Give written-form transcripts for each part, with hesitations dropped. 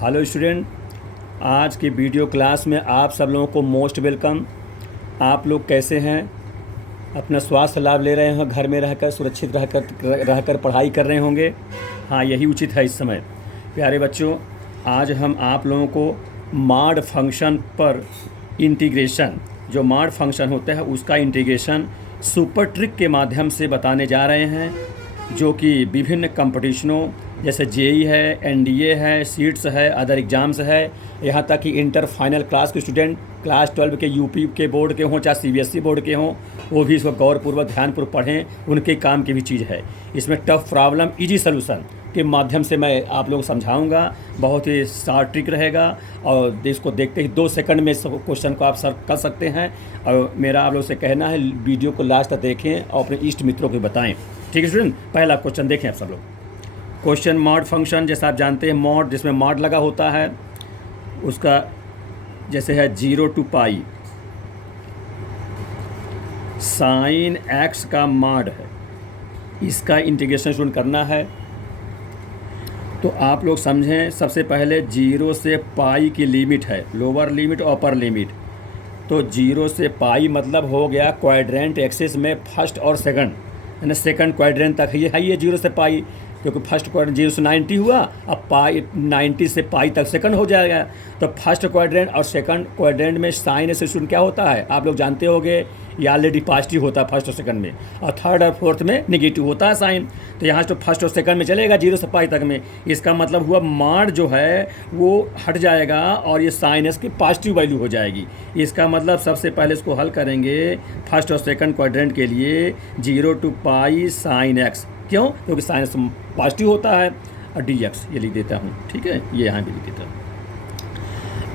Hello student, आज की video class में आप सब लोगों को मोस्ट वेलकम। आप लोग कैसे हैं? अपना स्वास्थ्य लाभ ले रहे हैं, घर में रहकर सुरक्षित रहकर पढ़ाई कर रहे होंगे। हाँ, यही उचित है इस समय। प्यारे बच्चों, आज हम आप लोगों को मॉड फंक्शन पर इंटीग्रेशन, जो मॉड फंक्शन होता है उसका इंटीग्रेशन सुपर ट्रिक के माध्यम से बताने जा रहे हैं, जो कि विभिन्न कंपटीशनों जैसे जेई है, एनडीए है, सीट्स है, अदर एग्ज़ाम्स है, यहाँ तक कि इंटर फाइनल क्लास के स्टूडेंट क्लास 12 के यूपी के बोर्ड के हों चाहे सीबीएसई बोर्ड के हों, वो भी इसको गौरपूर्वक ध्यानपूर्वक पढ़ें। उनके काम की भी चीज़ है। इसमें टफ प्रॉब्लम इजी सोल्यूशन के माध्यम से मैं आप लोग समझाऊंगा। बहुत ही शार्ट ट्रिक रहेगा और इसको देखते ही 2 सेकंड में सब क्वेश्चन को आप सर कर सकते हैं। और मेरा आप लोग से कहना है, वीडियो को लास्ट तक देखें और अपने इष्ट मित्रों को बताएं। ठीक है स्टूडेंट, पहला क्वेश्चन देखें आप सब लोग। क्वेश्चन मॉड फंक्शन, जैसा आप जानते हैं मॉड जिसमें मॉड लगा होता है, उसका जैसे है 0 to पाई साइन एक्स का मॉड है, इसका इंटीग्रेशन स्टूडेंट करना है। तो आप लोग समझें, सबसे पहले 0 से पाई की लिमिट है, लोअर लिमिट अपर लिमिट। तो 0 से पाई मतलब हो गया क्वाड्रेंट एक्सिस में फर्स्ट और सेकंड, यानी सेकंड क्वाड्रेंट तक ये है, ये 0 से पाई, क्योंकि फर्स्ट क्वाड्रेंट 0 से 90 हुआ, अब पाई 90 से पाई तक सेकंड हो जाएगा। तो फर्स्ट क्वाड्रेंट और सेकंड क्वाड्रेंट में साइन स्टूडेंट क्या होता है आप लोग जानते होंगे, ये ऑलरेडी पॉजिटिव होता है फर्स्ट और सेकंड में, और थर्ड और फोर्थ में नेगेटिव होता है साइन। तो यहाँ तो फर्स्ट और सेकंड में चलेगा 0 से पाई तक में। इसका मतलब हुआ मॉड जो है वो हट जाएगा और ये साइन एस की पॉजिटिव वैल्यू हो जाएगी। इसका मतलब सबसे पहले इसको हल करेंगे फर्स्ट और सेकंड क्वाड्रेंट के लिए 0 to पाई साइन एक्स। क्यों? क्योंकि साइन एक्स पॉजिटिव होता है। और डी एक्स ये लिख देता हूँ, ठीक है, ये यहाँ भी लिख देता हूँ।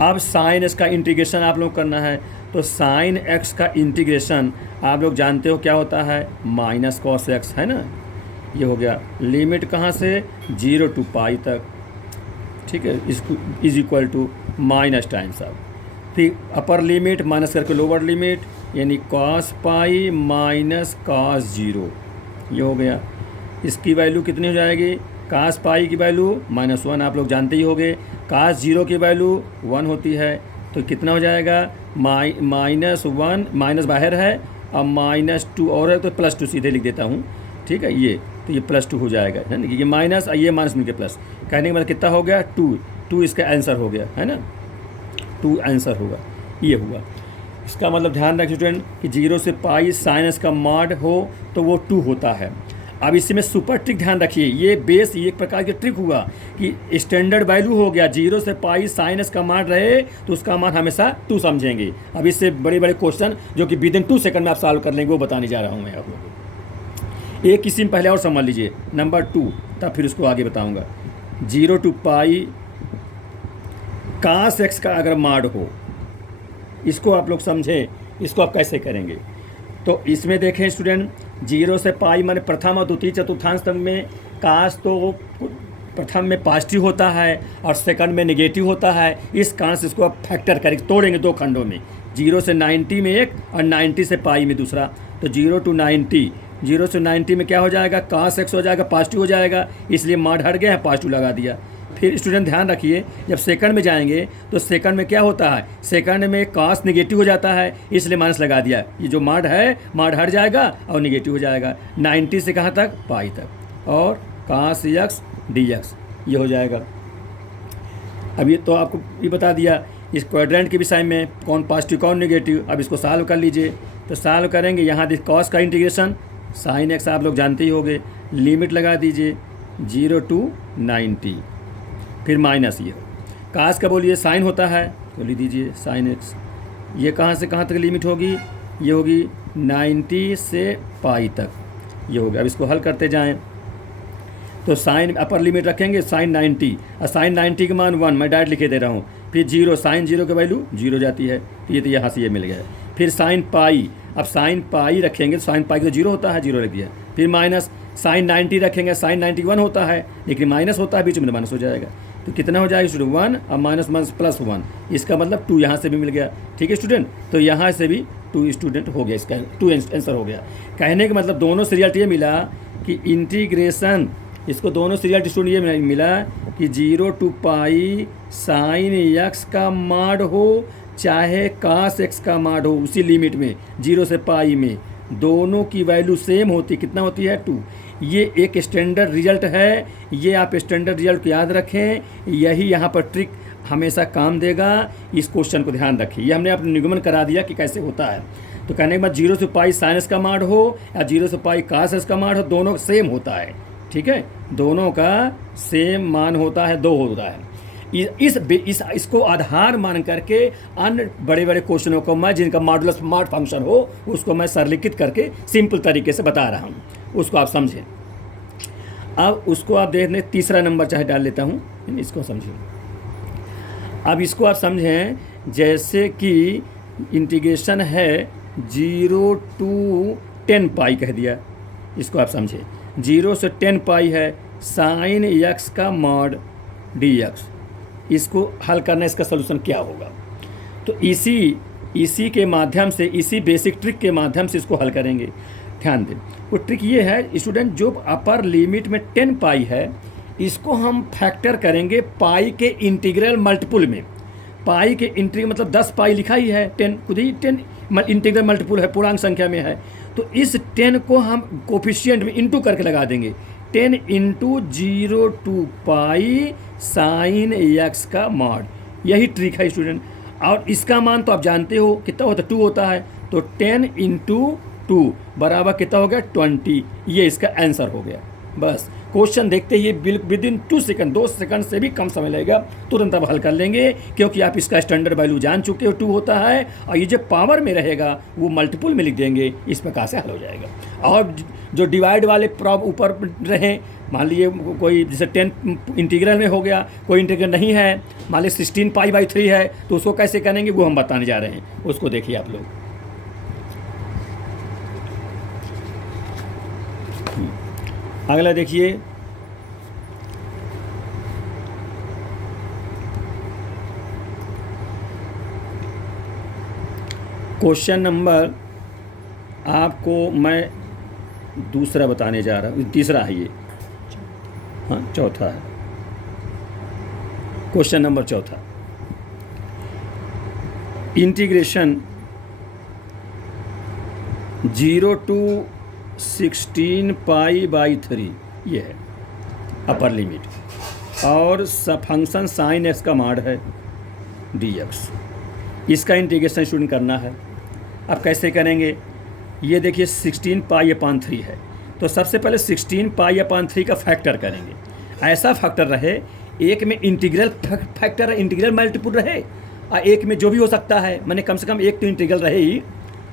अब साइन एक्स का इंटीग्रेशन आप लोग करना है। तो साइन एक्स का इंटीग्रेशन आप लोग जानते हो क्या होता है, माइनस कॉस एक्स, है ना। ये हो गया लिमिट कहाँ से, 0 to पाई तक, ठीक है, इसको is equal to minus times of, फिर अपर लिमिट माइनस करके लोअर लिमिट, यानी कॉस पाई माइनस कॉस 0, ये हो गया। इसकी वैल्यू कितनी हो जाएगी, कास पाई की वैल्यू -1 आप लोग जानते ही होंगे, कास 0 की वैल्यू 1 होती है। तो कितना हो जाएगा, -1, माइनस बाहर है और -2 और है तो +2 सीधे लिख देता हूँ, ठीक है। ये तो ये +2 हो जाएगा, है ना, ये माइनस और ये माइनस मिलकर प्लस, कहने का मतलब कितना हो गया, 2 इसका आंसर हो गया, है ना, 2 आंसर होगा, ये हुआ। इसका मतलब ध्यान रखिए स्टूडेंट कि 0 से पाई साइनस का मॉड हो तो वो 2 होता है। अब इसी में सुपर ट्रिक ध्यान रखिए, ये बेस ये एक प्रकार की ट्रिक हुआ कि स्टैंडर्ड वैल्यू हो गया 0 से पाई साइनस का मान रहे तो उसका मान हमेशा 2 समझेंगे। अब इससे बड़े बड़े क्वेश्चन जो कि विदिन 2 सेकंड में आप सॉल्व कर लेंगे वो बताने जा रहा हूँ मैं आप लोगों को। एक किसी में पहले और समझ लीजिए, नंबर 2, तब फिर उसको आगे बताऊँगा। 0 to पाई कास एक्स का अगर मॉड हो, इसको आप लोग समझें, इसको आप कैसे करेंगे। तो इसमें देखें स्टूडेंट, 0 से पाई माने प्रथम और द्वितीय चतुर्थांश तक में काश तो प्रथम में पॉजिटिव होता है और सेकंड में नेगेटिव होता है। इस कारण से इसको आप फैक्टर करेंगे, तोड़ेंगे 2 खंडों में, 0 से 90 में एक और 90 से पाई में दूसरा। तो 0 to 90, 0 से 90 में क्या हो जाएगा, कास एक्स हो जाएगा, पॉजिटिव हो जाएगा, इसलिए मॉड हट गया है, पॉजिटिव लगा दिया। फिर स्टूडेंट ध्यान रखिए, जब सेकंड में जाएंगे तो सेकंड में क्या होता है, सेकंड में कास नेगेटिव हो जाता है, इसलिए माइनस लगा दिया। ये जो मॉड है मॉड हट जाएगा और नेगेटिव हो जाएगा। 90 से कहाँ तक, पाई तक, और कास एक्स डी एक्स ये हो जाएगा। अब ये तो आपको ये बता दिया, इस क्वाड्रेंट के विषय में कौन पॉजिटिव कौन नेगेटिव। अब इसको सॉल्व कर लीजिए। तो सॉल्व करेंगे, यहाँ कॉस का इंटीग्रेशन साइन एक्स आप लोग जानते ही होंगे, लिमिट लगा दीजिए 0 to 90, फिर माइनस ये कास का बोलिए साइन होता है तो लिख दीजिए साइन एक्स। ये कहाँ से कहाँ तक लिमिट होगी, ये होगी 90 से पाई तक, ये होगा। अब इसको हल करते जाएं तो साइन अपर लिमिट रखेंगे साइन 90 और साइन 90 के मान 1 मैं डायरेक्ट लिखे दे रहा हूँ, फिर 0 साइन 0 की वैल्यू 0 जाती है, तो यहाँ से ये मिल गया। फिर साइन पाई, अब साइन पाई रखेंगे, साइन पाई का 0 होता है, 0 रख दिया। फिर माइनस साइन 90 रखेंगे, साइन 91 होता है लेकिन माइनस होता है, बीच में माइनस हो जाएगा। तो कितना हो जाएगा स्टूडेंट, 1 और माइनस +1, इसका मतलब 2 यहाँ से भी मिल गया, ठीक है स्टूडेंट। तो यहाँ से भी 2 स्टूडेंट हो गया, इसका 2 आंसर हो गया। कहने का मतलब दोनों से रिजल्ट ये मिला कि इंटीग्रेशन इसको दोनों से रिजल्ट स्टूडेंट ये मिला कि 0 to पाई साइन एक्स का माड हो चाहे कास एक्स का माड हो, उसी लिमिट में 0 से पाई में दोनों की वैल्यू सेम होती, कितना होती है 2। ये एक स्टैंडर्ड रिजल्ट है, ये आप स्टैंडर्ड रिजल्ट को याद रखें, यही यहाँ पर ट्रिक हमेशा काम देगा। इस क्वेश्चन को ध्यान रखिए, ये हमने अपने निगमन करा दिया कि कैसे होता है। तो कहने के बाद 0 से पाई साइन एक्स का माड हो या 0 से पाई कास एक्स का माड हो, दोनों सेम होता है, ठीक है, दोनों का सेम मान होता है, 2 होता है। इसको आधार मान करके अन्य बड़े बड़े क्वेश्चनों को मैं, जिनका मॉडुलस स्मार्ट फंक्शन हो, उसको मैं सरलीकृत करके सिंपल तरीके से बता रहा हूँ, उसको आप समझें। अब उसको आप देख लें, तीसरा नंबर चाहे डाल लेता हूँ, इसको समझिए। अब इसको आप समझें, जैसे कि इंटीग्रेशन है 0 to 10 पाई कह दिया, इसको आप समझें 0 से 10 पाई है साइन एक्स का मॉड डी एक्स। इसको हल करना, इसका सलूशन क्या होगा? तो इसी के माध्यम से, इसी बेसिक ट्रिक के माध्यम से इसको हल करेंगे। ध्यान दें, वो ट्रिक ये है स्टूडेंट, जो अपर लिमिट में 10 पाई है, इसको हम फैक्टर करेंगे पाई के इंटीग्रल मल्टीपुल में। पाई के इंटीग्रल मतलब 10 पाई लिखा ही है, 10 खुद ही 10 इंटीग्रल मल्टीपुल है, पूर्णांक संख्या में है। तो इस 10 को हम कोफिशिएंट में इंटू करके लगा देंगे, 10 into 0 to pi sine X का मॉड। यही ट्रिक है स्टूडेंट। और इसका मान तो आप जानते हो कितना होता है, 2 होता है। तो 10 इंटू 2 बराबर कितना हो गया, 20। ये इसका आंसर हो गया। बस क्वेश्चन देखते ही विद इन 2 सेकंड, 2 सेकंड से भी कम समय लगेगा, तुरंत आप हल कर लेंगे, क्योंकि आप इसका स्टैंडर्ड वैल्यू जान चुके हो, 2 होता है। और ये जो पावर में रहेगा वो मल्टीपुल में लिख देंगे, इस प्रकार से हल हो जाएगा। और जो डिवाइड वाले प्रॉब ऊपर रहे, मान लीजिए कोई जैसे 10 इंटीग्रल में हो गया, कोई इंटीग्रल नहीं है, मान लीजिए 16 पाई बाई 3 है, तो उसको कैसे करेंगे वो हम बताने जा रहे हैं, उसको देखिए आप लोग। अगला देखिए, क्वेश्चन नंबर आपको मैं दूसरा बताने जा रहा हूँ, तीसरा है ये, हाँ चौथा है, क्वेश्चन नंबर चौथा। इंटीग्रेशन 0 to 16 पाई बाई 3 ये है अपर लिमिट, और फंक्शन साइन एक्स का माड है डी एक्स। इसका इंटीग्रेशन स्टूडेंट करना है। अब कैसे करेंगे, ये देखिए 16 पाई अपान 3 है, तो सबसे पहले 16 पाई अपान 3 का फैक्टर करेंगे। ऐसा फैक्टर रहे, एक में इंटीग्रल फैक्टर इंटीग्रल मल्टीपुल रहे, और एक में जो भी हो सकता है, मैंने कम से कम एक तो इंटीग्रल रहे ही,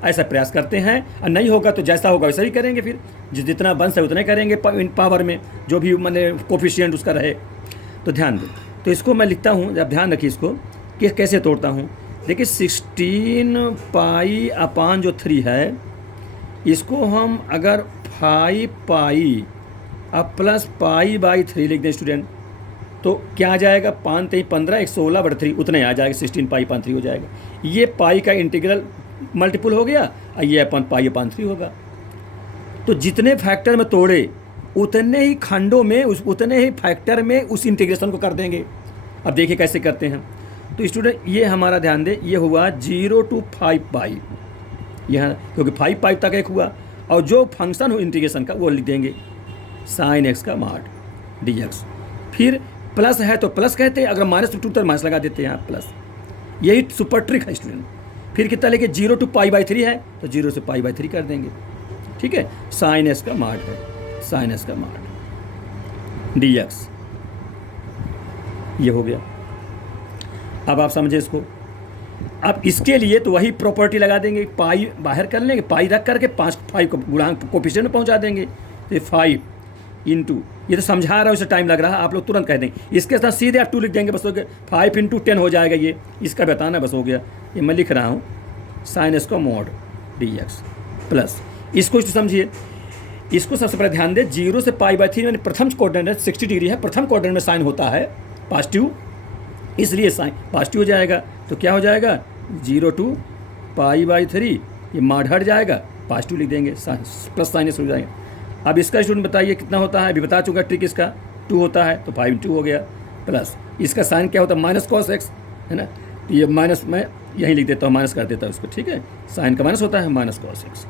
ऐसा प्रयास करते हैं। और नहीं होगा तो जैसा होगा वैसा ही करेंगे, फिर जितना बन सके उतना ही करेंगे, पावर में जो भी मैंने कोफिशिएंट उसका रहे। तो ध्यान दें, तो इसको मैं लिखता हूँ, जब ध्यान रखिए इसको कि कैसे तोड़ता हूँ। देखिए 16 पाई अपान जो 3 है, इसको हम अगर 5 पाई अब प्लस पाई बाई 3 लिख दें स्टूडेंट, तो क्या आ जाएगा, 5 3 15, 116/3 उतने आ जाएगा, 16 पाई अपान 3 हो जाएगा। ये पाई का इंटीग्रल मल्टीपुल हो गया, और ये अपन पाई अपान 3 होगा। तो जितने फैक्टर में तोड़े उतने ही खंडों में, उतने ही फैक्टर में उस इंटीग्रेशन को कर देंगे। अब देखिए कैसे करते हैं। तो स्टूडेंट ये हमारा ध्यान दे, ये हुआ 0 to 5 पाई, यहाँ क्योंकि 5 पाई तक एक हुआ, और जो फंक्शन हो इंटीग्रेशन का वो लिख देंगे साइन एक्स का माड डी एक्स। फिर प्लस है तो प्लस कहते हैं, अगर माइनस टू तो माइनस लगा देते हैं यहाँ प्लस। यही सुपर ट्रिक है स्टूडेंट। फिर कितना लेके 0 to पाई बाई 3 है, तो 0 से पाई बाई 3 कर देंगे, ठीक है। साइन एक्स का माड है, साइन एक्स का माड डी एक्स, ये हो गया। अब आप समझे इसको। अब इसके लिए तो वही प्रॉपर्टी लगा देंगे, पाई बाहर कर लेंगे, पाई रख करके 5 को गुणांक कोफिशिएंट में पहुंचा देंगे। तो 5 इंटू, ये तो समझा रहा हूँ, इससे टाइम लग रहा है, आप लोग तुरंत कह देंगे। इसके साथ सीधे आप 2 लिख देंगे, बस हो गया। 5 इंटू 10 हो जाएगा, ये इसका बताना बस हो गया। ये मैं लिख रहा हूँ साइन एक्स का मॉड डी एक्स प्लस, इसको समझिए। इसको सबसे पहले ध्यान दें, 0 से पाई बाई 3 मैंने प्रथम कोऑर्डिनेट 60 डिग्री है, प्रथम कोऑर्डिनेट में साइन होता है पॉजिटिव, इसलिए साइन पॉजिटिव हो जाएगा। तो क्या हो जाएगा, 0 to पाई बाई 3, ये माड हट जाएगा, पॉजिटिव लिख देंगे, प्लस साइन हो जाएगा। अब इसका स्टूडेंट बताइए कितना होता है, अभी बता चुका ट्रिक इसका, 2 होता है तो 5 2 हो गया, प्लस इसका साइन क्या होता है माइनस कॉस एक्स, है ना। तो ये माइनस मैं यहीं लिख देता हूँ, माइनस कर देता हूँ इसको, ठीक है। साइन का माइनस होता है माइनस कॉस एक्स,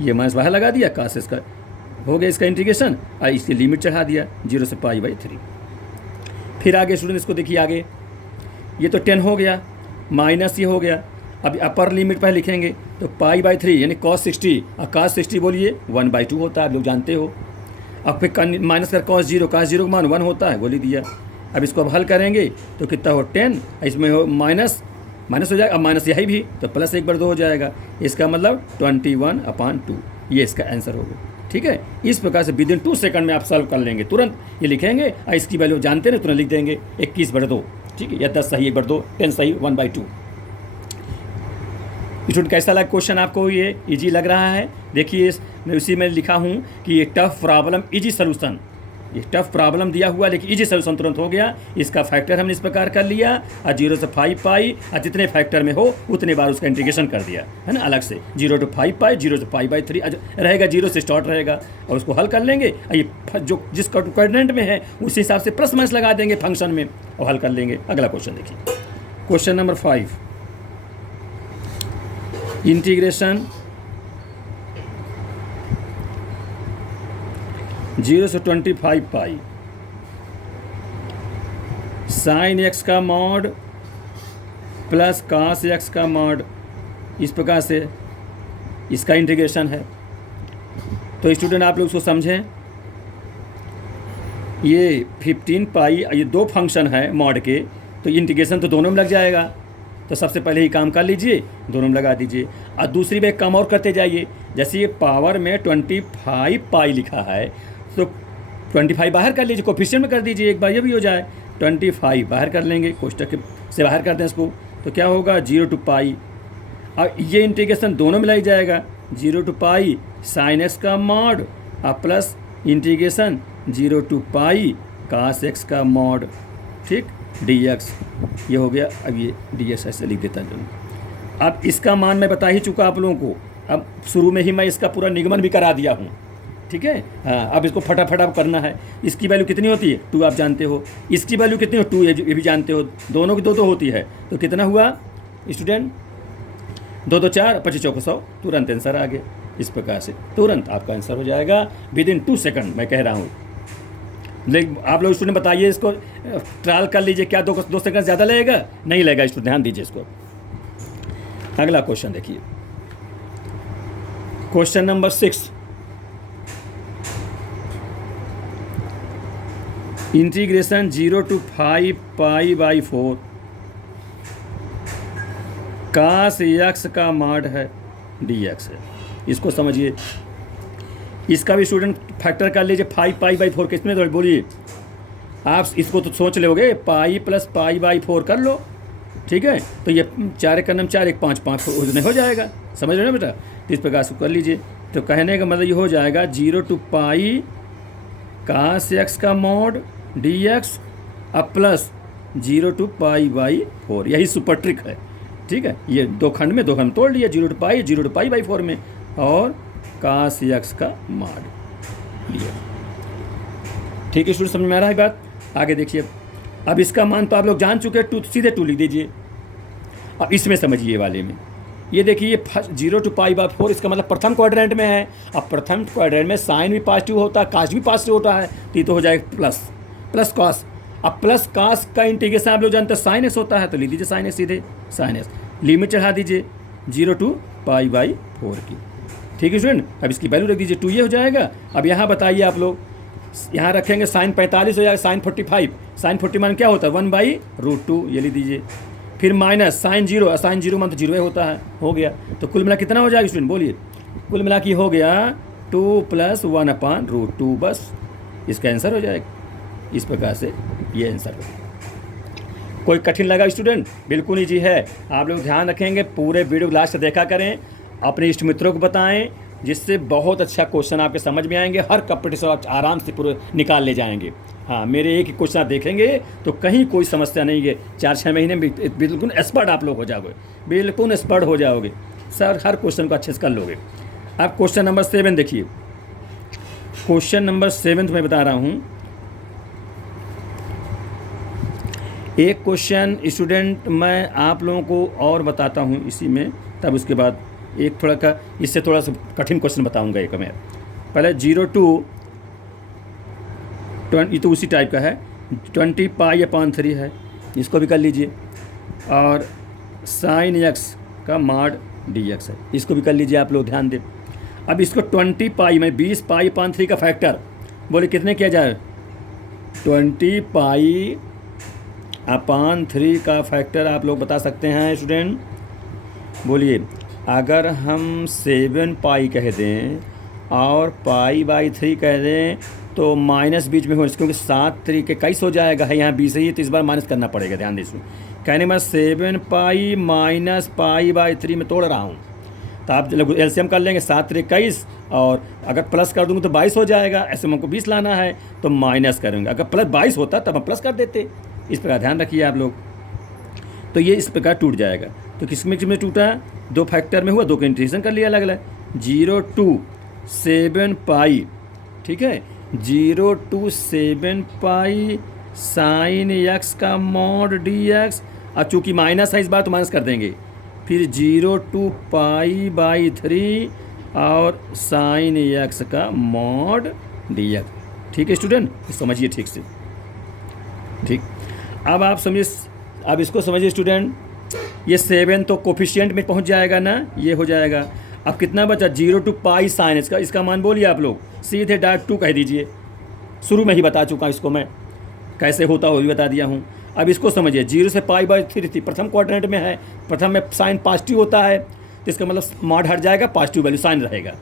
ये माइनस बाहर लगा दिया, कास इसका हो गया इसका इंटीग्रेशन, और इसकी लिमिट चढ़ा दिया 0 से π/3। फिर आगे स्टूडेंट इसको देखिए आगे, ये तो 10 हो गया, माइनस ये हो गया। अब अपर लिमिट पर लिखेंगे तो π/3 यानी cos 60, और cos 60 बोलिए 1/2 होता है, आप लोग जानते हो। अब फिर माइनस कर cos 0 का मान 1 होता है, बोली दिया। अब इसको अब हल करेंगे तो कितना हो 10, इसमें हो माइनस हो जाएगा, अब माइनस यही भी तो प्लस 1/2 हो जाएगा, इसका मतलब 21/2, ये इसका आंसर होगा, ठीक है। इस प्रकार से विदिन 2 सेकंड में आप सॉल्व कर लेंगे, तुरंत ये लिखेंगे और इसकी वैल्यू जानते हैं तुरंत लिख देंगे 21/2, ठीक है, या 10 सही 1/2, 10 सही 1/2। स्टूडेंट कैसा लगा क्वेश्चन आपको, ये इजी लग रहा है? देखिए मैं उसी में लिखा हूँ कि ये टफ प्रॉब्लम इजी सोल्यूशन, ये टफ प्रॉब्लम दिया हुआ लेकिन इजी सोल्यूशन तुरंत हो गया। इसका फैक्टर हमने इस प्रकार कर लिया, और 0 से 5π, और जितने फैक्टर में हो उतने बार उसका इंटीग्रेशन कर दिया, है ना, अलग से 0 to 5π, 0 से π/3 रहेगा, 0 से स्टार्ट रहेगा, और उसको हल कर लेंगे। ये जो जिस कोऑर्डिनेट में है उसी हिसाब से प्लस माइनस लगा देंगे फंक्शन में और हल कर लेंगे। अगला क्वेश्चन देखिए, क्वेश्चन नंबर 5, इंटीग्रेशन 0 से 25π साइन एक्स का मॉड प्लस कास एक्स का मॉड, इस प्रकार से इसका इंटीग्रेशन है। तो स्टूडेंट आप लोग उसको समझें, ये 15π, ये 2 फंक्शन है मॉड के, तो इंटीग्रेशन तो दोनों में लग जाएगा। तो सबसे पहले ही काम कर लीजिए, दोनों में लगा दीजिए, और दूसरी में एक काम और करते जाइए। जैसे ये पावर में 25π लिखा है तो 25 बाहर कर लीजिए, कोफिशिएंट में कर दीजिए, एक बार ये भी हो जाए। 25 बाहर कर लेंगे, कोष्टक से बाहर कर दें इसको, तो क्या होगा 0 to π, और ये इंटीग्रेशन दोनों में लग जाएगा, 0 to π साइन एक्स का मॉड और plus integration 0 to π cos X का मॉड, ठीक, dx ये हो गया। अब ये dx ऐसे लिख देता हूँ। अब इसका मान मैं बता ही चुका आप लोगों को, अब शुरू में ही मैं इसका पूरा निगमन भी करा दिया हूँ, ठीक है। हाँ, अब इसको फटाफट अब करना है। इसकी वैल्यू कितनी होती है 2, आप जानते हो। इसकी वैल्यू कितनी हो 2, ये भी जानते हो। दोनों की 2 होती है, तो कितना हुआ स्टूडेंट, 2 2 4 25 चौको 100, तुरंत आंसर आ गया। इस प्रकार से तुरंत आपका आंसर हो जाएगा विदिन 2 सेकंड, मैं कह रहा हूँ। लेकिन आप लोग स्टूडेंट बताइए, इसको ट्रायल कर लीजिए, क्या 2 सेकंड ज़्यादा लगेगा? नहीं लगेगा स्टूडेंट, ध्यान दीजिए इसको। अगला क्वेश्चन देखिए, question number 6, integration 0 to 5π/4 cos X का मॉड है dx है, इसको समझिए। इसका भी स्टूडेंट फैक्टर कर लीजिए 5π/4, किसमें तो बोलिए आप, इसको तो सोच लोगे पाई प्लस π/4 कर लो, ठीक है। तो ये 4 का नाम 4 1 5 5 उतने हो जाएगा, समझ रहे हो ना बेटा। तो इस प्रकार से कर लीजिए, तो कहने का मतलब ये हो जाएगा 0 to π कास एक्स का मॉड dx अब प्लस 0 to π/4, यही सुपर ट्रिक है, ठीक है। ये 2 खंड में 2 खंड तोड़ लिया, 0 to π 0 to π/4 में, और कास एक्स का मॉड dx, ठीक है स्टूडेंट, समझ में आ रहा है बात? आगे देखिए, अब इसका मान तो आप लोग जान चुके हैं, 2 सीधे 2 लिख दीजिए। अब इसमें समझिए, ये वाले में ये देखिए, ये 0 to π/4, इसका मतलब प्रथम क्वाड्रेंट में है। अब प्रथम क्वाड्रेंट में साइन भी पॉजिटिव होता है, कास्ट भी पॉजिटिव होता है, तो ये तो हो जाएगा प्लस कॉस। अब प्लस कॉस का इंटीग्रेशन आप लोग जानते हैं साइन एक्स होता है, तो लिख दीजिए साइन एक्स, सीधे साइन एक्स, लिमिट चढ़ा दीजिए 0 to π/4 की, ठीक है स्टूडेंट। अब इसकी वैल्यू रख दीजिए 2, ये हो जाएगा। अब यहाँ बताइए आप लोग, यहाँ रखेंगे साइन 45 हो जाएगा, साइन 45, साइन 40 मान क्या होता है 1/√2, ये लिख दीजिए। फिर माइनस साइन 0, साइन 0 मान तो 0 होता है, हो गया। तो कुल मिला कितना हो जाएगा स्टूडेंट, बोलिए। कुल मिला कि हो गया 2 + 1/√2, बस इसका आंसर हो जाएगा। इस प्रकार से ये आंसर हो। कोई कठिन लगा स्टूडेंट? बिल्कुल ईजी है। आप लोग ध्यान रखेंगे, पूरे वीडियो लास्ट से देखा करें, अपने इष्ट मित्रों को बताएं, जिससे बहुत अच्छा क्वेश्चन आपके समझ में आएंगे। हर कंपटीशन आप आराम से पूरे निकाल ले जाएंगे। हाँ, मेरे एक ही क्वेश्चन आप देखेंगे तो कहीं कोई समस्या नहीं है। 4-6 महीने में बिल्कुल एक्सपर्ट आप लोग हो जाओगे, बिल्कुल एक्सपर्ट हो जाओगे सर, हर क्वेश्चन को अच्छे से कर लोगे। आप क्वेश्चन नंबर 7 देखिए, क्वेश्चन नंबर 7 मैं बता रहा हूँ। एक क्वेश्चन स्टूडेंट मैं आप लोगों को और बताता हूँ इसी में, तब उसके बाद एक थोड़ा का इससे थोड़ा सा कठिन क्वेश्चन बताऊँगा एक मैं। पहले 0 to 20, ये तो उसी टाइप का है, 20 π/3 है, इसको भी कर लीजिए। और sin x का mod dx है, इसको भी कर लीजिए आप लोग, ध्यान दें। अब इसको 20 पाई में 20 π/3 का फैक्टर बोले कितने किया जाए, 20 π/3 का फैक्टर आप लोग बता सकते हैं स्टूडेंट। बोलिए, अगर हम 7 पाई कह दें और π/3 कह दें तो माइनस बीच में हो, क्योंकि 7 3 21 हो जाएगा है, यहाँ 20 ही, तो इस बार माइनस करना पड़ेगा, ध्यान दीजिए। कहने में 7 पाई माइनस π/3 में तोड़ रहा हूँ, तो आप एलसीएम कर लेंगे, 7 3 21, और अगर प्लस कर दूँगा तो 22 हो जाएगा। ऐसे में हमको 20 लाना है तो माइनस करेंगे, अगर प्लस 22 होता तब हम प्लस कर देते। इस प्रकार ध्यान रखिए आप लोग। तो ये इस प्रकार टूट जाएगा। तो किसमें टूटा, 2 फैक्टर में हुआ, 2 का इंटीग्रेशन कर लिया अलग अलग। 0 to 7 पाई, ठीक है, 0 to 7 पाई sin x का mod dx, और चूँकि माइनस है इस बार तो माइनस कर देंगे। फिर 0 to π/3 और sin x का mod dx। ठीक है स्टूडेंट, समझिए ठीक से। ठीक, अब आप समझिए, अब इसको समझिए स्टूडेंट। ये 7 तो कोफिशिएंट में पहुंच जाएगा ना, ये हो जाएगा। अब कितना बचा, 0 to π sin x का, इसका मान बोलिए आप लोग, सीधे डायरेक्ट 2 कह दीजिए। शुरू में ही बता चुका इसको मैं, कैसे होता हो भी बता दिया हूँ। अब इसको समझिए, 0 से π/3 थी, प्रथम क्वाड्रेंट में है, प्रथम में साइन पॉजिटिव होता है, तो इसका मतलब मॉड हट जाएगा, पॉजिटिव वैल्यू साइन रहेगा।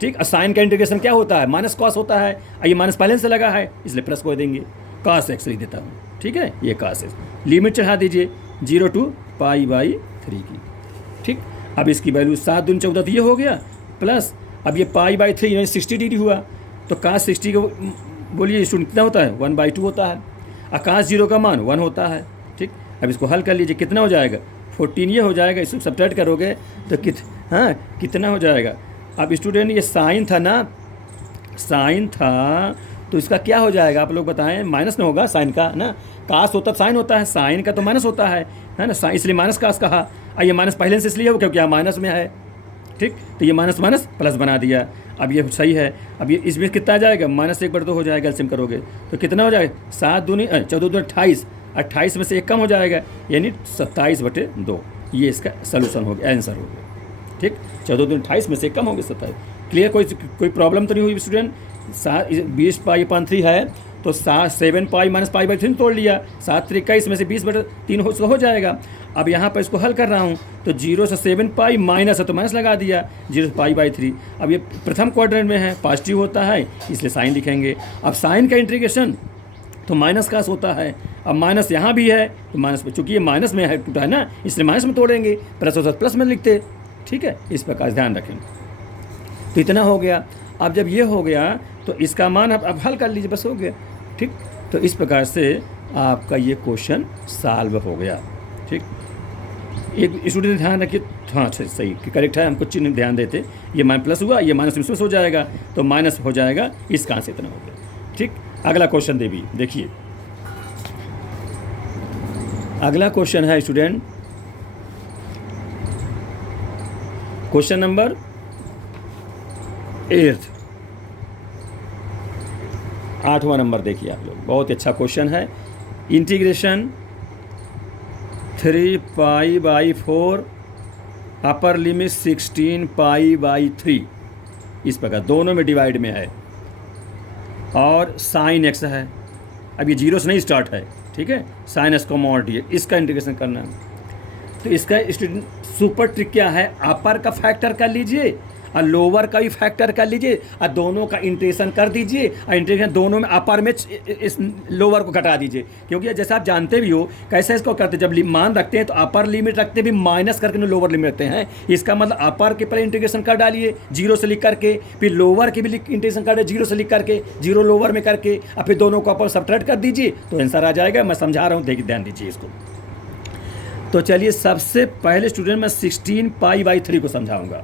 ठीक, और साइन का इंटीग्रेशन क्या होता है, माइनस कॉस होता है, और ये माइनस पहले से लगा है इसलिए प्लस को देंगे, cos x लिख देता हूँ। ठीक है, ये cos x, लिमिट चढ़ा दीजिए 0 to π/3 की। ठीक, अब इसकी वैल्यू 7 दूनी 14, तो ये हो गया प्लस, अब ये π/3 यानी 60 डिग्री हुआ, तो cos 60 को बोलिए स्टूडेंट कितना होता है, 1/2 होता है, और cos 0 का मान 1 होता है। ठीक, अब इसको हल कर लीजिए, कितना हो जाएगा, 14 ये हो जाएगा। इसको सब्ट्रैक्ट करोगे तो कितना हो जाएगा। अब स्टूडेंट ये साइन था ना, साइन था, तो इसका क्या हो जाएगा आप लोग बताएं, माइनस में होगा साइन का ना, कास होता साइन होता है, साइन का तो माइनस होता है ना, इसलिए माइनस कास कहा। और ये माइनस पहले से इसलिए हो क्योंकि यहाँ माइनस में है। ठीक, तो ये माइनस माइनस प्लस बना दिया, अब ये सही है। अब ये इसमें कितना आ जाएगा, -1/2 हो जाएगा, एलसीएम करोगे तो कितना हो जाएगा, 7 दूनी 14 दूनी 28, 28 में से 1 कम हो जाएगा, यानी 27/2। ये इसका सोल्यूशन हो गया, आंसर हो गया। ठीक, 14 दूनी 28 में से 1 कम हो गया 27। क्लियर, कोई प्रॉब्लम तो नहीं हुई स्टूडेंट। 20 π/3 है तो 7 पाई माइनस π/3 तोड़ लिया, 7 3 21 में से 20/3 हो जाएगा। अब यहाँ पर इसको हल कर रहा हूँ तो 0 से 7 पाई माइनस है तो माइनस लगा दिया, 0 से π/3। अब ये प्रथम क्वाड्रेंट में है, पॉजिटिव होता है इसलिए साइन लिखेंगे। अब साइन का इंटीग्रेशन तो माइनस कास होता है, अब माइनस यहाँ भी है तो माइनस में, चूँकि ये माइनस में है टूटा है ना, इसलिए माइनस में तोड़ेंगे, प्लस हो प्लस में लिखते। ठीक है, इस प्रकार ध्यान रखें। तो इतना हो गया। अब जब ये हो गया तो इसका मान अब हल कर लीजिए, बस हो गया। ठीक, तो इस प्रकार से आपका ये क्वेश्चन सॉल्व हो गया। ठीक, एक स्टूडेंट ध्यान रखिए, हाँ सही करेक्ट है, हमको चिन्ह ध्यान देते, ये मान प्लस हुआ, ये माइनस में हो जाएगा तो माइनस हो जाएगा, इसका आंसर इतना हो गया। ठीक, अगला क्वेश्चन देखिए, अगला क्वेश्चन है स्टूडेंट, क्वेश्चन नंबर 8वां नंबर देखिए आप लोग, बहुत अच्छा क्वेश्चन है। इंटीग्रेशन 3 π/4 अपर लिमिट 16 π/3, इस प्रकार दोनों में डिवाइड में है, और साइन एक्स है। अब ये 0 से नहीं स्टार्ट है, ठीक है, साइन एक्स को मॉड डी, इसका इंटीग्रेशन करना है। तो इसका स्टूडेंट सुपर ट्रिक क्या है, अपर का फैक्टर कर लीजिए और लोअर का भी फैक्टर कर लीजिए और दोनों का इंटीग्रेशन कर दीजिए, और इंटीग्रेशन दोनों में अपर में इस लोअर को घटा दीजिए। क्योंकि जैसे आप जानते भी हो कैसे इसको करते, जब मान रखते हैं तो अपर लिमिट रखते भी माइनस करके लोअर लिमिट रखते हैं। इसका मतलब अपर के पहले इंटीग्रेशन कर डालिए 0 से लिख करके, फिर लोअर के भी इंटीग्रेशन कर 0 से लिख करके, 0 लोअर में करके, और फिर दोनों को अपर सब्ट्रैक्ट कर दीजिए तो आंसर आ जाएगा। मैं समझा रहा हूँ, देखिए ध्यान दीजिए इसको। तो चलिए सबसे पहले स्टूडेंट मैं 16 π/3 को समझाऊंगा।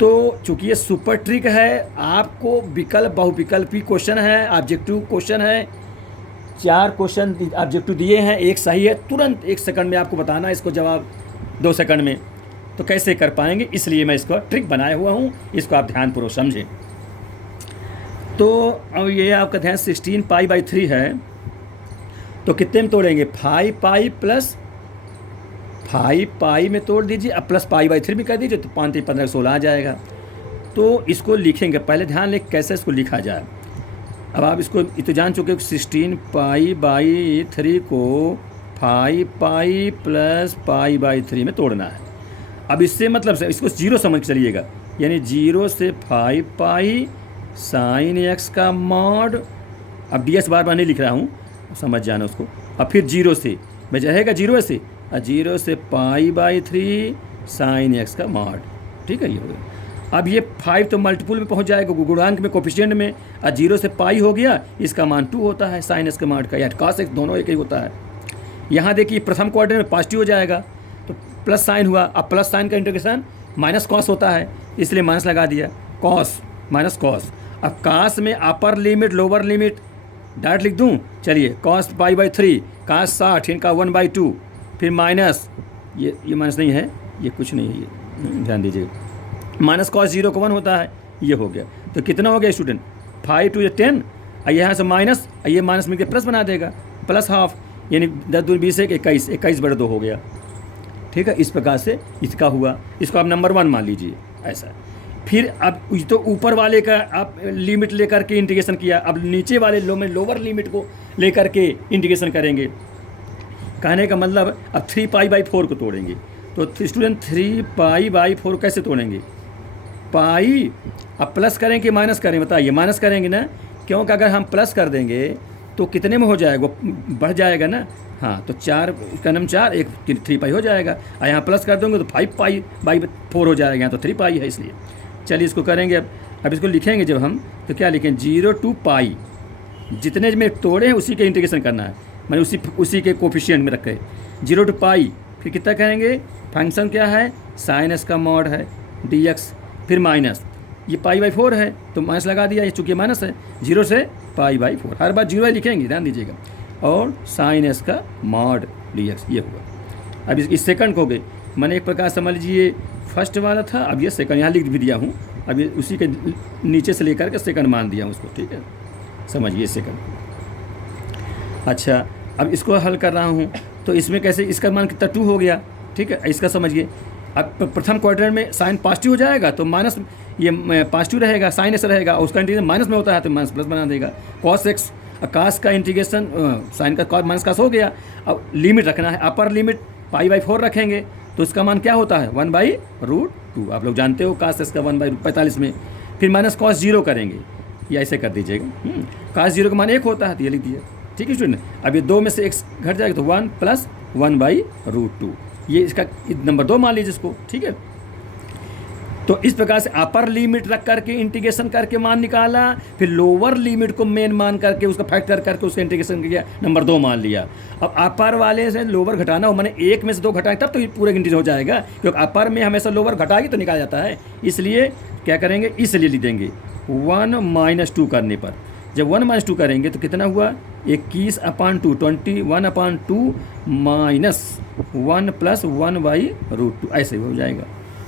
तो चूंकि ये सुपर ट्रिक है, आपको विकल्प बहुविकल्पी क्वेश्चन है, ऑब्जेक्टिव क्वेश्चन है, 4 क्वेश्चन ऑब्जेक्टिव दिए हैं, एक सही है, तुरंत 1 सेकंड में आपको बताना है इसको जवाब, 2 सेकंड में, तो कैसे कर पाएंगे, इसलिए मैं इसको ट्रिक बनाया हुआ हूँ, इसको आप ध्यानपूर्वक समझें। तो अब ये आपका ध्यान 16 पाई बाई 3 है, तो कितने में तोड़ेंगे, 5 पाई प्लस 5 पाई में तोड़ दीजिए, अब प्लस पाई बाई 3 में कर दीजिए, तो 5 3 15 16 आ जाएगा। तो इसको लिखेंगे, पहले ध्यान लें कैसे इसको लिखा जाए। अब आप इसको तो जान चुके हो, 16 पाई बाई 3 को 5 पाई प्लस पाई बाई 3 में तोड़ना है। अब इससे मतलब से इसको 0 समझ के चलिएगा, यानी 0 से 5 पाई साइन एक्स का मॉड, अब डी एस बार बार नहीं लिख रहा हूँ, समझ जाना उसको। अब फिर 0 से मैं रहेगा 0 से, 0 से पाई बाई 3 साइन एक्स का मॉड, ठीक है, ये हो गया। अब ये 5 तो मल्टीपुल में पहुंच जाएगा, गुणांक में, कोफिशिएंट में, और 0 से पाई हो गया, इसका मान 2 होता है साइन एक्स के मॉड का, या कॉस एक्स, दोनों एक ही होता है। यहाँ देखिए प्रथम क्वाड्रेंट में पॉजिटिव हो जाएगा, तो प्लस साइन हुआ, अब प्लस साइन का इंटीग्रेशन माइनस कॉस होता है, इसलिए माइनस लगा दिया, कॉस माइनस कॉस। अब कॉस में upper limit lower limit direct लिख दूँ, चलिए, कॉस पाई बाई 3 कॉस 60 इनका 1/2, फिर माइनस, ये माइनस नहीं है, ये कुछ नहीं है, ये ध्यान दीजिएगा, माइनस कॉस 0 को 1 होता है, ये हो गया। तो कितना हो गया स्टूडेंट, 5 2 10, यहाँ से माइनस, ये माइनस मिलकर प्लस बना देगा, प्लस हाफ, यानी 10 2 20 21, 21/2 हो गया, ठीक है। इस प्रकार से इसका हुआ, इसको आप नंबर 1 मान लीजिए, ऐसा। फिर अब तो ऊपर वाले का आप लिमिट लेकर के इंटीग्रेशन किया, अब नीचे वाले लोअर लिमिट को लेकर के इंटीग्रेशन करेंगे। कहने का मतलब अब 3 पाई बाई 4 को तोड़ेंगे, तो स्टूडेंट 3 पाई बाई 4 कैसे तोड़ेंगे, पाई, अब प्लस करें कि माइनस करें, बताइए, माइनस करेंगे ना, क्योंकि अगर हम प्लस कर देंगे तो कितने में हो जाएगा, बढ़ जाएगा ना, हाँ, तो 4 का नाम 4, एक 3 पाई हो जाएगा, और यहाँ प्लस कर देंगे तो 5 पाई बाई 4 हो जाएगा, यहाँ तो 3 पाई है, इसलिए चलिए इसको करेंगे। अब इसको लिखेंगे जब हम, तो क्या लिखें, 0 to पाई, जितने में तोड़े हैं उसी के इंटीग्रेशन करना है, मैंने उसी के कोफिशिएंट में रखे, 0 to पाई, फिर कितना कहेंगे, फंक्शन क्या है, साइन एस का मॉड है dx, फिर माइनस, ये पाई बाई 4 है तो माइनस लगा दिया, ये चूँकि माइनस है, 0 से पाई बाई 4, हर बार 0 लिखेंगे, ध्यान दीजिएगा, और साइन एस का मॉड dx, ये हुआ। अब इस सेकंड को गए, मैंने एक प्रकार समझ लीजिए फर्स्ट वाला था, अब ये सेकंड यहाँ लिख भी दिया हूँ, अब ये उसी के नीचे से लेकर के सेकंड मान दिया हूँ उसको, ठीक है, समझिए सेकंड। अच्छा, अब इसको हल कर रहा हूँ, तो इसमें कैसे, इसका मान कितना 2 हो गया, ठीक है, इसका समझिए। अब प्रथम क्वाड्रेंट में साइन पॉजिटिव हो जाएगा, तो माइनस, ये पॉजिटिव रहेगा, साइन ऐसा रहेगा, उसका इंटीग्रेशन माइनस में होता है तो माइनस प्लस बना देगा, कॉस एक्स, कास का इंटीग्रेशन साइन का कॉस माइनस कास हो गया। अब लिमिट रखना है, अपर लिमिट पाई बाई 4 रखेंगे, तो इसका मान क्या होता है, 1/√2, आप लोग जानते हो, कास इसका 1/45 में, फिर माइनस कॉस 0 करेंगे, या ऐसे कर दीजिएगा, कास 0 का मान 1 होता है, तो ये लिख दिया, ठीक है स्टूडेंट। अब ये 2 में से x घट जाएगा, तो 1 + 1/√2, ये इसका नंबर 2 मान लीजिए इसको, ठीक है। तो इस प्रकार से अपर लिमिट रख करके इंटीग्रेशन करके मान निकाला, फिर लोअर लिमिट को मेन मान करके उसका फैक्टर करके उसका इंटीग्रेशन किया, नंबर 2 मान लिया। अब अपर वाले से लोअर घटाना हो, मैंने 1 में से 2 घटाएं तब तो ये पूरा इंटीग्रेशन हो जाएगा, क्योंकि अपर में हमेशा लोअर घटाएगी तो निकाला जाता है, इसलिए क्या करेंगे, इसलिए लिख देंगे 1 - 2 करने पर, जब 1 - 2 करेंगे तो कितना हुआ, 21/2, 21/2 माइनस 1 + 1/√2, ऐसे हो जाएगा।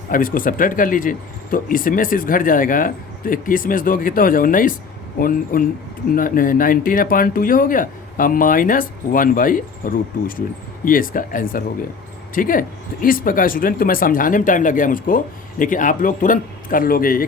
अब इसको सब्ट्रैक्ट कर लीजिए, तो इसमें से घट जाएगा, तो 21 में से 2 कितना हो जाएगा, 19, 19/2 ये हो गया, अब माइनस 1/√2 स्टूडेंट, ये इसका आंसर हो गया, ठीक है। तो इस प्रकार स्टूडेंट, तो मैं समझाने में टाइम लग गया मुझको, लेकिन आप लोग तुरंत कर लोगे,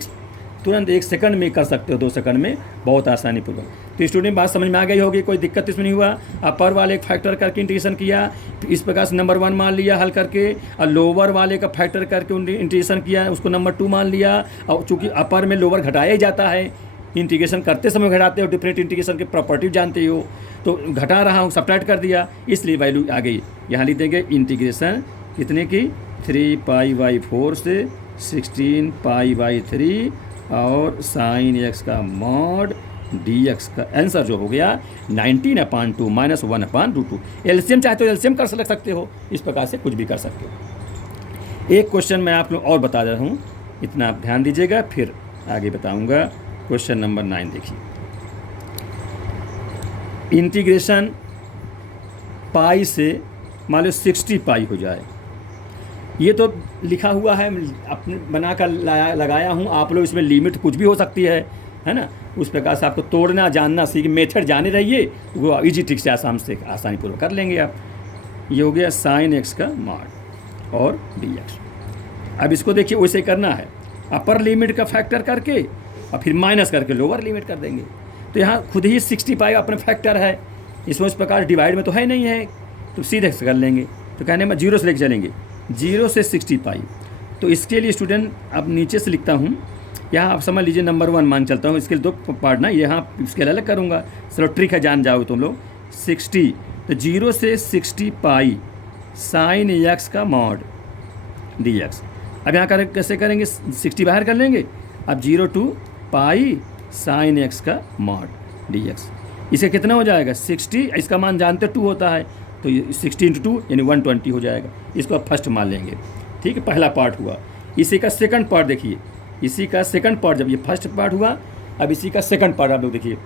तुरंत 1 सेकंड में कर सकते हो, 2 सेकंड में, बहुत आसानी पूर्वक। तो स्टूडेंट बात समझ में आ गई होगी, कोई दिक्कत इसमें नहीं हुआ। अपर वाले एक फैक्टर करके इंटीग्रेशन किया, इस प्रकार से नंबर 1 मान लिया हल करके, और लोअर वाले का फैक्टर करके इंटीग्रेशन किया, उसको नंबर 2 मान लिया। और चूँकि अपर में लोअर घटाया ही जाता है, इंटीग्रेशन करते समय घटाते हो, डिफरेंट इंटीग्रेशन के प्रॉपर्टी जानते हो, तो घटा रहा हूँ, सब्ट्रैक्ट कर दिया, इसलिए वैल्यू आ गई। यहाँ लिख देंगे इंटीग्रेशन कितने की, 3 पाई बाई 4 से 16 पाई बाई 3 और साइन एक्स का मॉड dx का आंसर जो हो गया 19/2 - 1/√2। एलसीएम चाहते हो एलसीएम कर सकते हो, इस प्रकार से कुछ भी कर सकते हो। एक क्वेश्चन मैं आप लोग और बता रहा हूँ, इतना आप ध्यान दीजिएगा, फिर आगे बताऊंगा। क्वेश्चन नंबर 9 देखिए, इंटीग्रेशन पाई से मान लो 60 पाई हो जाए। ये तो लिखा हुआ है, अपने बना कर लगाया हूँ, आप लोग इसमें लिमिट कुछ भी हो सकती है ना। उस प्रकार से आपको तोड़ना जानना सीख, मेथड जाने रहिए, वो इजी ट्रिक से आसानी पूर्वक कर लेंगे आप। ये हो गया साइन एक्स का मॉड और डी एक्स। अब इसको देखिए वैसे करना है, अपर लिमिट का फैक्टर करके और फिर माइनस करके लोअर लिमिट कर देंगे। तो यहाँ खुद ही 60 पाई अपने फैक्टर है, इसमें उस प्रकार डिवाइड में तो है नहीं है, तो सीधे से कर लेंगे। तो कहने में 0 से लेके चलेंगे, 0 से 60 पाई। तो इसके लिए स्टूडेंट अब नीचे से लिखता हूँ, यहाँ आप समझ लीजिए नंबर 1 मान चलता हूँ, इसके लिए 2 पार्ट ना, यहाँ इसके अलग करूँगा। चलो ट्रिक है, जान जाओ तुम लोग। 60, तो 0 से 60 पाई साइन एक्स का मॉड डी एक्स। अब यहाँ कैसे करेंगे, 60 बाहर कर लेंगे। अब 0 to पाई साइन एक्स का मॉड डी एक्स। इसे कितना हो जाएगा 60, इसका मान जानते 2 होता है, तो ये 60 × 2 यानी 120 हो जाएगा। इसको आप फर्स्ट मान लेंगे, ठीक है, पहला पार्ट हुआ। इसी का सेकंड पार्ट देखिए, इसी का सेकंड पार्ट, जब ये फर्स्ट पार्ट हुआ, अब इसी का सेकंड पार्ट आप लोग देखिए।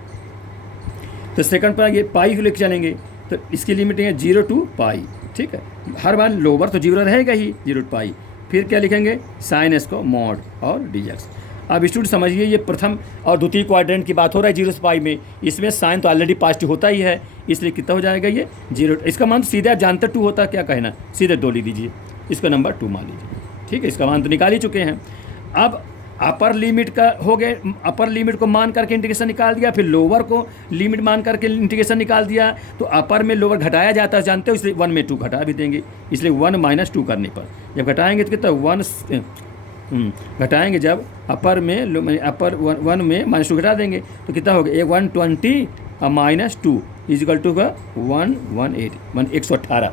तो सेकंड पार्ट ये पाई को लेकर चलेंगे, तो इसकी लिमिट है 0 to पाई, ठीक है। हर बार लोअर तो 0 रहेगा ही, 0 to पाई। फिर क्या लिखेंगे, साइन एस को मॉड और डी एक्स। अब स्टूडेंट समझिए, ये प्रथम और द्वितीय क्वाड्रेंट की बात हो रहा है 0 से पाई में। इसमें साइन तो ऑलरेडी पॉजिटिव होता ही है, इसलिए कितना हो जाएगा ये 0। इसका मान सीधे आप जानते 2 होता, क्या कहना, सीधे 2 ले दीजिए, इसका नंबर 2 मान लीजिए, ठीक है। इसका मान तो निकाल ही चुके हैं। अब अपर लिमिट का हो गए, अपर लिमिट को मान करके इंटीग्रेशन निकाल दिया, फिर लोअर को लिमिट मान करके इंटीग्रेशन निकाल दिया। तो अपर में लोअर घटाया जाता है, जानते हो, इसलिए 1 में 2 घटा भी देंगे, इसलिए 1 - 2 करने पर जब घटाएंगे तो कितना 1 घटाएंगे, जब अपर में अपर 1 में -2 घटा देंगे तो कितना हो गया 120 और -2 इजिकल टू का 118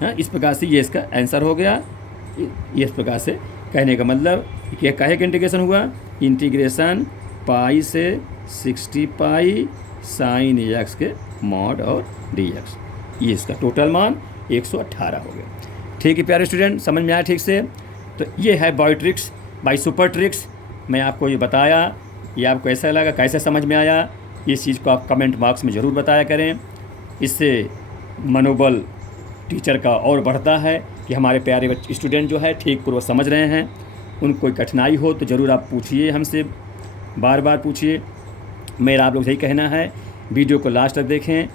हाँ। इस प्रकार से ये इसका आंसर हो गया। इस प्रकार से कहने का मतलब कि काहे का इंटीग्रेशन हुआ, इंटीग्रेशन पाई से 60 पाई साइन एक्स के मॉड और डी एक्स, ये इसका टोटल मान 118 हो गया। ठीक है प्यारे स्टूडेंट, समझ में आया ठीक से। तो ये है by tricks by super tricks, मैं आपको ये बताया, ये आपको कैसा लगा, कैसे समझ में आया, इस चीज़ को आप कमेंट बॉक्स में ज़रूर बताया करें। इससे मनोबल टीचर का और बढ़ता है कि हमारे प्यारे स्टूडेंट जो है ठीक पूर्वक समझ रहे हैं। उनको कोई कठिनाई हो तो ज़रूर आप पूछिए, हमसे बार बार पूछिए। मेरा आप लोग यही कहना है, वीडियो को लास्ट तक देखें।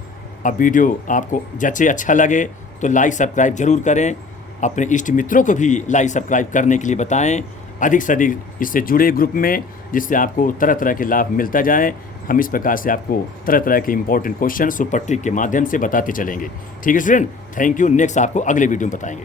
अब वीडियो आपको जैसे अच्छा लगे तो लाइक सब्सक्राइब ज़रूर करें, अपने इष्ट मित्रों को भी लाइक सब्सक्राइब करने के लिए बताएं, अधिक से अधिक इससे जुड़े ग्रुप में, जिससे आपको तरह तरह के लाभ मिलता जाए। हम इस प्रकार से आपको तरह तरह के इंपॉर्टेंट क्वेश्चन सुपर ट्रिक के माध्यम से बताते चलेंगे। ठीक है स्टूडेंट, थैंक यू। नेक्स्ट आपको अगले वीडियो में बताएंगे।